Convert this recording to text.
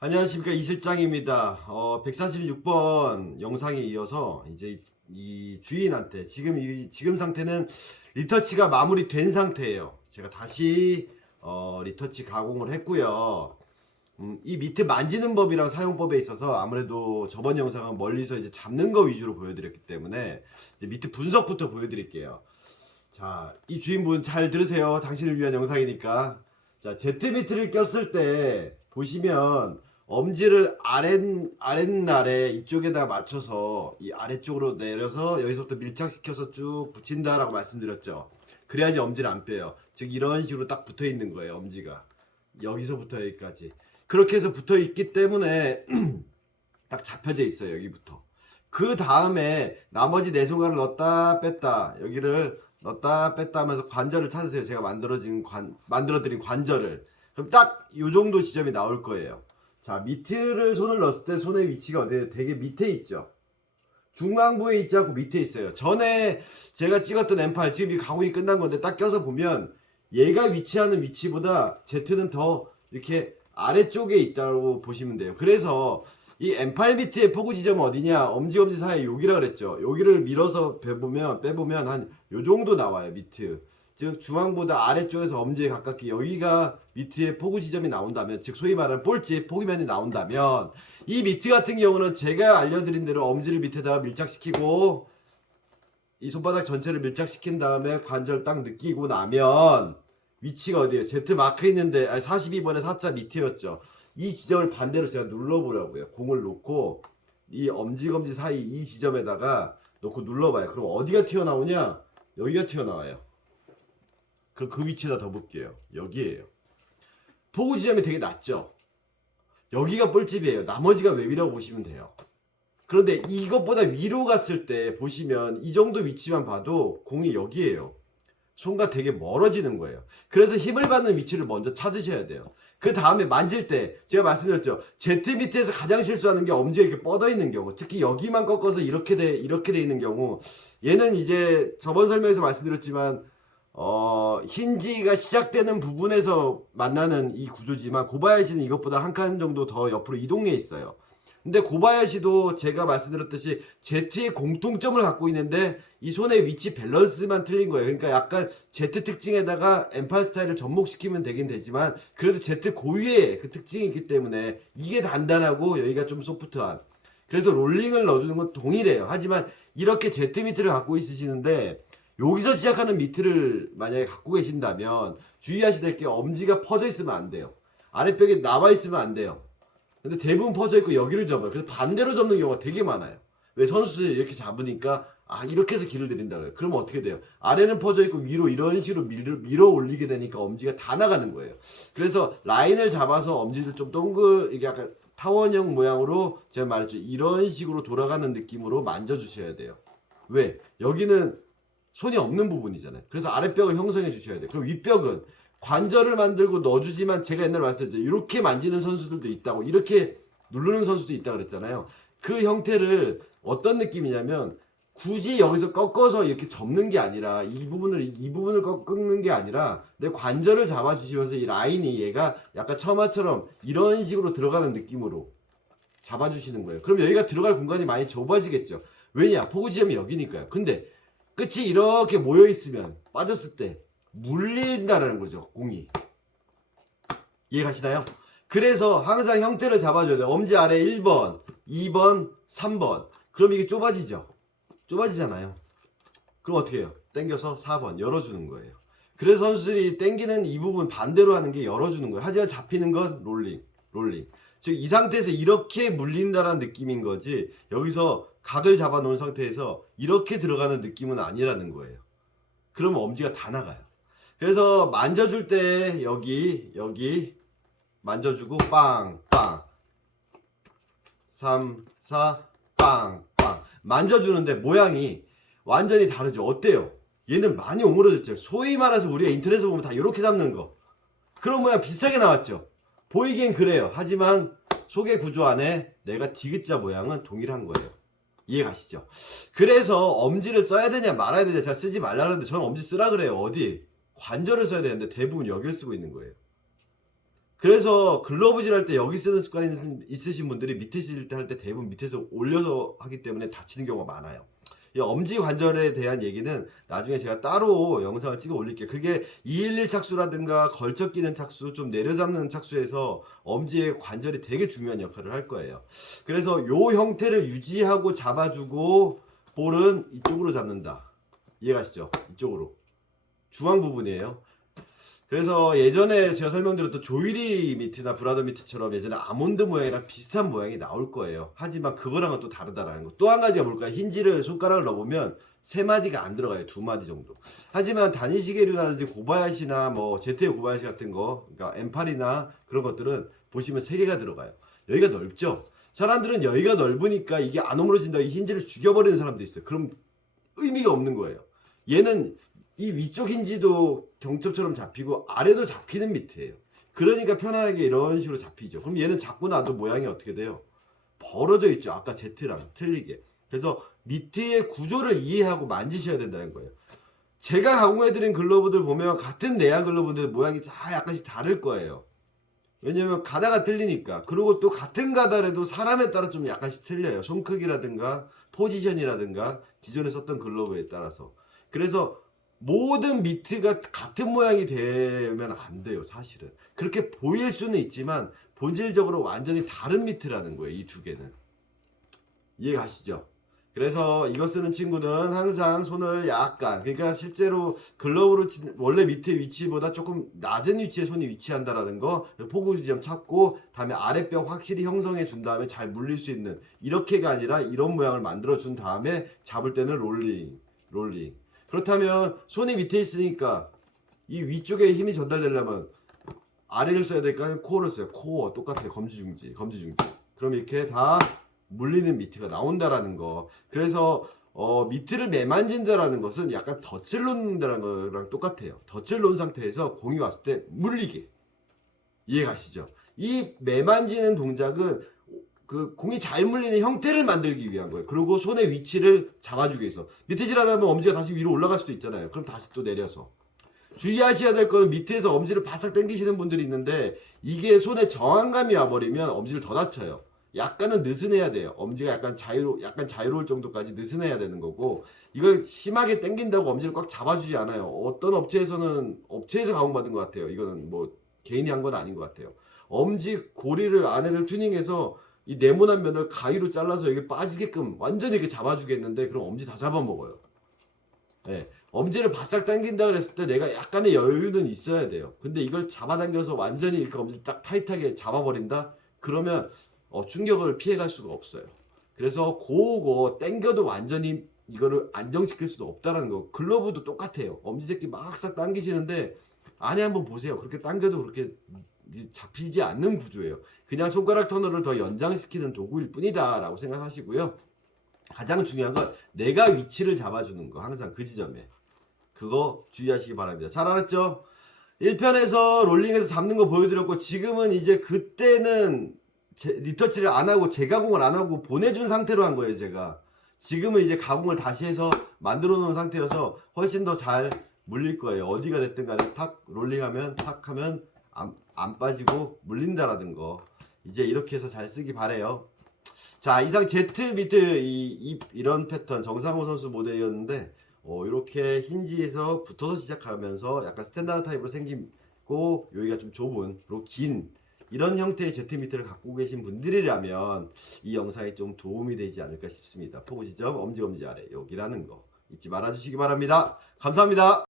안녕하십니까, 이 실장입니다. 146번 영상에 이어서 이제 이 주인한테 지금 상태는 리터치가 마무리된 상태예요. 제가 다시 리터치 가공을 했고요. 이 밑에 만지는 법이랑 사용법에 있어서 아무래도 저번 영상은 멀리서 이제 잡는 거 위주로 보여드렸기 때문에 이제 밑에 분석부터 보여드릴게요. 자, 이 주인분 잘 들으세요. 당신을 위한 영상이니까. 자, Z비트를 꼈을 때 보시면 엄지를 아랫날에 이쪽에다 맞춰서 이 아래쪽으로 내려서 여기서부터 밀착시켜서 쭉 붙인다라고 말씀드렸죠. 그래야지 엄지를 안 빼요. 즉 이런 식으로 딱 붙어 있는 거예요. 엄지가 여기서부터 여기까지 그렇게 해서 붙어 있기 때문에 딱 잡혀져 있어요. 여기부터. 그 다음에 나머지 네 손가락을 넣었다 뺐다 여기를 넣었다 뺐다 하면서 관절을 찾으세요. 제가 만들어드린 관절을. 그럼 딱 요 정도 지점이 나올 거예요. 자, 밑을 손을 넣었을 때 손의 위치가 어디에 되게 밑에 있죠. 중앙부에 있지 않고 밑에 있어요. 전에 제가 찍었던 M8 지금 이 가공이 끝난 건데 딱 껴서 보면 얘가 위치하는 위치보다 Z는 더 이렇게 아래쪽에 있다고 보시면 돼요. 그래서 이 M8 밑에 포구 지점은 어디냐? 엄지 사이 여기라 그랬죠. 여기를 밀어서 빼보면 한 요 정도 나와요. 밑에. 즉 중앙보다 아래쪽에서 엄지에 가깝게 여기가 밑에 포구 지점이 나온다면, 즉 소위 말하는 볼집 포기면이 나온다면, 이 미트 같은 경우는 제가 알려드린 대로 엄지를 밑에다가 밀착시키고 이 손바닥 전체를 밀착시킨 다음에 관절 딱 느끼고 나면 위치가 어디에요? Z 마크 있는데 42번에 4자 밑에였죠. 이 지점을 반대로 제가 눌러보라고요. 공을 놓고 이 엄지검지 사이 이 지점에다가 놓고 눌러봐요. 그럼 어디가 튀어나오냐? 여기가 튀어나와요. 그럼 그 위치에다 더 볼게요. 여기에요. 포구 지점이 되게 낮죠? 여기가 뻘집이에요. 나머지가 웹이라고 보시면 돼요. 그런데 이것보다 위로 갔을 때 보시면 이 정도 위치만 봐도 공이 여기에요. 손과 되게 멀어지는 거예요. 그래서 힘을 받는 위치를 먼저 찾으셔야 돼요. 그 다음에 만질 때 제가 말씀드렸죠. Z 밑에서 가장 실수하는 게 엄지가 이렇게 뻗어 있는 경우, 특히 여기만 꺾어서 이렇게 돼 있는 경우, 얘는 이제 저번 설명에서 말씀드렸지만 힌지가 시작되는 부분에서 만나는 이 구조지만 고바야시는 이것보다 한 칸 정도 더 옆으로 이동해 있어요. 근데 고바야시도 제가 말씀드렸듯이 Z의 공통점을 갖고 있는데 이 손의 위치 밸런스만 틀린 거예요. 그러니까 약간 Z 특징에다가 M8 스타일을 접목시키면 되긴 되지만 그래도 Z 고유의 그 특징이 있기 때문에 이게 단단하고 여기가 좀 소프트한, 그래서 롤링을 넣어주는 건 동일해요. 하지만 이렇게 Z 미트를 갖고 있으시는데 여기서 시작하는 미트를 만약에 갖고 계신다면 주의하셔야 될 게 엄지가 퍼져 있으면 안 돼요. 아랫벽에 나와 있으면 안 돼요. 근데 대부분 퍼져 있고 여기를 접어요. 그래서 반대로 접는 경우가 되게 많아요. 왜? 선수들이 이렇게 잡으니까 이렇게 해서 길을 들인다 그래요. 그러면 어떻게 돼요? 아래는 퍼져 있고 위로 이런 식으로 밀어 올리게 되니까 엄지가 다 나가는 거예요. 그래서 라인을 잡아서 엄지를 좀 이게 약간 타원형 모양으로 제가 말했죠. 이런 식으로 돌아가는 느낌으로 만져주셔야 돼요. 왜? 여기는 손이 없는 부분이잖아요. 그래서 아랫벽을 형성해 주셔야 돼요. 그리고 윗벽은 관절을 만들고 넣어주지만 제가 옛날에 말씀드렸죠. 이렇게 만지는 선수들도 있다고, 이렇게 누르는 선수도 있다고 그랬잖아요. 그 형태를 어떤 느낌이냐면 굳이 여기서 꺾어서 이렇게 접는 게 아니라 이 부분을 꺾는 게 아니라 내 관절을 잡아주시면서 이 라인이 얘가 약간 처마처럼 이런 식으로 들어가는 느낌으로 잡아주시는 거예요. 그럼 여기가 들어갈 공간이 많이 좁아지겠죠. 왜냐? 포구 지점이 여기니까요. 근데 끝이 이렇게 모여있으면 빠졌을 때 물린다라는 거죠. 공이. 이해가시나요? 그래서 항상 형태를 잡아줘야 돼요. 엄지 아래 1번, 2번, 3번. 그럼 이게 좁아지죠. 좁아지잖아요. 그럼 어떻게 해요? 당겨서 4번 열어주는 거예요. 그래서 선수들이 당기는 이 부분 반대로 하는 게 열어주는 거예요. 하지만 잡히는 건 롤링. 즉 이 상태에서 이렇게 물린다라는 느낌인 거지, 여기서 각을 잡아 놓은 상태에서 이렇게 들어가는 느낌은 아니라는 거예요. 그러면 엄지가 다 나가요. 그래서 만져줄 때 여기 만져주고 빵 3, 4 빵 만져주는데 모양이 완전히 다르죠. 어때요? 얘는 많이 오므려졌죠. 소위 말해서 우리가 인터넷에서 보면 다 이렇게 잡는 거, 그런 모양 비슷하게 나왔죠. 보이긴 그래요. 하지만 속의 구조 안에 내가 디귿자 모양은 동일한 거예요. 이해가시죠? 그래서 엄지를 써야 되냐 말아야 되냐, 제가 쓰지 말라 그러는데 저는 엄지 쓰라 그래요. 어디? 관절을 써야 되는데 대부분 여기를 쓰고 있는 거예요. 그래서 글러브질 할 때 여기 쓰는 습관이 있으신 분들이 밑에 실 때 할 때 대부분 밑에서 올려서 하기 때문에 다치는 경우가 많아요. 이 엄지 관절에 대한 얘기는 나중에 제가 따로 영상을 찍어 올릴게요. 그게 211 착수라든가 걸쳐 끼는 착수, 좀 내려잡는 착수에서 엄지의 관절이 되게 중요한 역할을 할 거예요. 그래서 요 형태를 유지하고 잡아주고 볼은 이쪽으로 잡는다. 이해가시죠? 이쪽으로. 중앙 부분이에요. 그래서 예전에 제가 설명드렸던 조이리 미트나 브라더 미트처럼 예전에 아몬드 모양이랑 비슷한 모양이 나올 거예요. 하지만 그거랑은 또 다르다라는 거. 또 한 가지가 뭘까요? 힌지를 손가락을 넣어보면 3마디가 안 들어가요. 2마디 정도. 하지만 다니시게류라든지 고바야시나 뭐 제트의 고바야시 같은 거, 그러니까 M8이나 그런 것들은 보시면 3개가 들어가요. 여기가 넓죠? 사람들은 여기가 넓으니까 이게 안 오므러진다. 이 힌지를 죽여버리는 사람도 있어요. 그럼 의미가 없는 거예요. 얘는 이 위쪽 힌지도 경첩처럼 잡히고 아래도 잡히는 미트예요. 그러니까 편안하게 이런 식으로 잡히죠. 그럼 얘는 잡고 나도 모양이 어떻게 돼요? 벌어져 있죠. 아까 Z랑 틀리게. 그래서 미트의 구조를 이해하고 만지셔야 된다는 거예요. 제가 가공해드린 글러브들 보면 같은 내양 글러브인데 모양이 다 약간씩 다를 거예요. 왜냐면 가다가 틀리니까. 그리고 또 같은 가다래도 사람에 따라 좀 약간씩 틀려요. 손 크기라든가 포지션이라든가 기존에 썼던 글러브에 따라서. 그래서 모든 미트가 같은 모양이 되면 안 돼요. 사실은 그렇게 보일 수는 있지만 본질적으로 완전히 다른 미트라는 거예요. 이 두 개는. 이해가시죠? 그래서 이거 쓰는 친구는 항상 손을 약간, 그러니까 실제로 글러브로 원래 밑에 위치보다 조금 낮은 위치에 손이 위치한다라는 거 포구 지점 찾고, 다음에 아랫뼈 확실히 형성해 준 다음에 잘 물릴 수 있는, 이렇게가 아니라 이런 모양을 만들어 준 다음에 잡을 때는 롤링. 그렇다면 손이 밑에 있으니까 이 위쪽에 힘이 전달되려면 아래를 써야 될까요? 코어를 써요. 코어 똑같아요. 검지중지. 그럼 이렇게 다 물리는 미트가 나온다라는 거. 그래서 미트를 매만진다라는 것은 약간 덫을 놓는다는 거랑 똑같아요. 덫을 놓은 상태에서 공이 왔을 때 물리게. 이해가시죠? 이 매만지는 동작은 그 공이 잘 물리는 형태를 만들기 위한 거예요. 그리고 손의 위치를 잡아주기 위해서. 밑에질하다 보면 엄지가 다시 위로 올라갈 수도 있잖아요. 그럼 다시 또 내려서. 주의하셔야 될 거는 밑에서 엄지를 바싹 당기시는 분들이 있는데 이게 손에 저항감이 와버리면 엄지를 더 다쳐요. 약간은 느슨해야 돼요. 엄지가 약간 자유로울 정도까지 느슨해야 되는 거고, 이걸 심하게 당긴다고 엄지를 꽉 잡아주지 않아요. 어떤 업체에서는 업체에서 가공받은 것 같아요. 이거는 뭐 개인이 한 건 아닌 것 같아요. 엄지 고리를 안에를 튜닝해서 이 네모난 면을 가위로 잘라서 여기 빠지게끔 완전히 이렇게 잡아주겠는데, 그럼 엄지 다 잡아먹어요. 네. 엄지를 바싹 당긴다 그랬을 때 내가 약간의 여유는 있어야 돼요. 근데 이걸 잡아당겨서 완전히 이렇게 엄지 딱 타이트하게 잡아버린다? 그러면 충격을 피해갈 수가 없어요. 그래서 그거 당겨도 완전히 이거를 안정시킬 수도 없다라는 거. 글러브도 똑같아요. 엄지새끼 막싹 당기시는데 안에 한번 보세요. 그렇게 당겨도 그렇게 잡히지 않는 구조예요. 그냥 손가락 터널을 더 연장시키는 도구일 뿐이다 라고 생각하시고요. 가장 중요한 건 내가 위치를 잡아주는 거. 항상 그 지점에. 그거 주의하시기 바랍니다. 잘 알았죠? 1편에서 롤링해서 잡는 거 보여드렸고, 지금은 이제 그때는 리터치를 안 하고 재가공을 안 하고 보내준 상태로 한 거예요. 제가 지금은 이제 가공을 다시 해서 만들어 놓은 상태여서 훨씬 더 잘 물릴 거예요. 어디가 됐든 간에 탁 롤링하면 탁 하면 안 빠지고 물린다라는 거. 이제 이렇게 해서 잘 쓰기 바래요. 자, 이상 Z 미트 이런 패턴 정상호 선수 모델이었는데 이렇게 힌지에서 붙어서 시작하면서 약간 스탠다드 타입으로 생기고, 여기가 좀 좁은 그리고 긴 이런 형태의 Z 미트를 갖고 계신 분들이라면 이 영상이 좀 도움이 되지 않을까 싶습니다. 포구 지점 엄지 아래 여기라는 거 잊지 말아주시기 바랍니다. 감사합니다.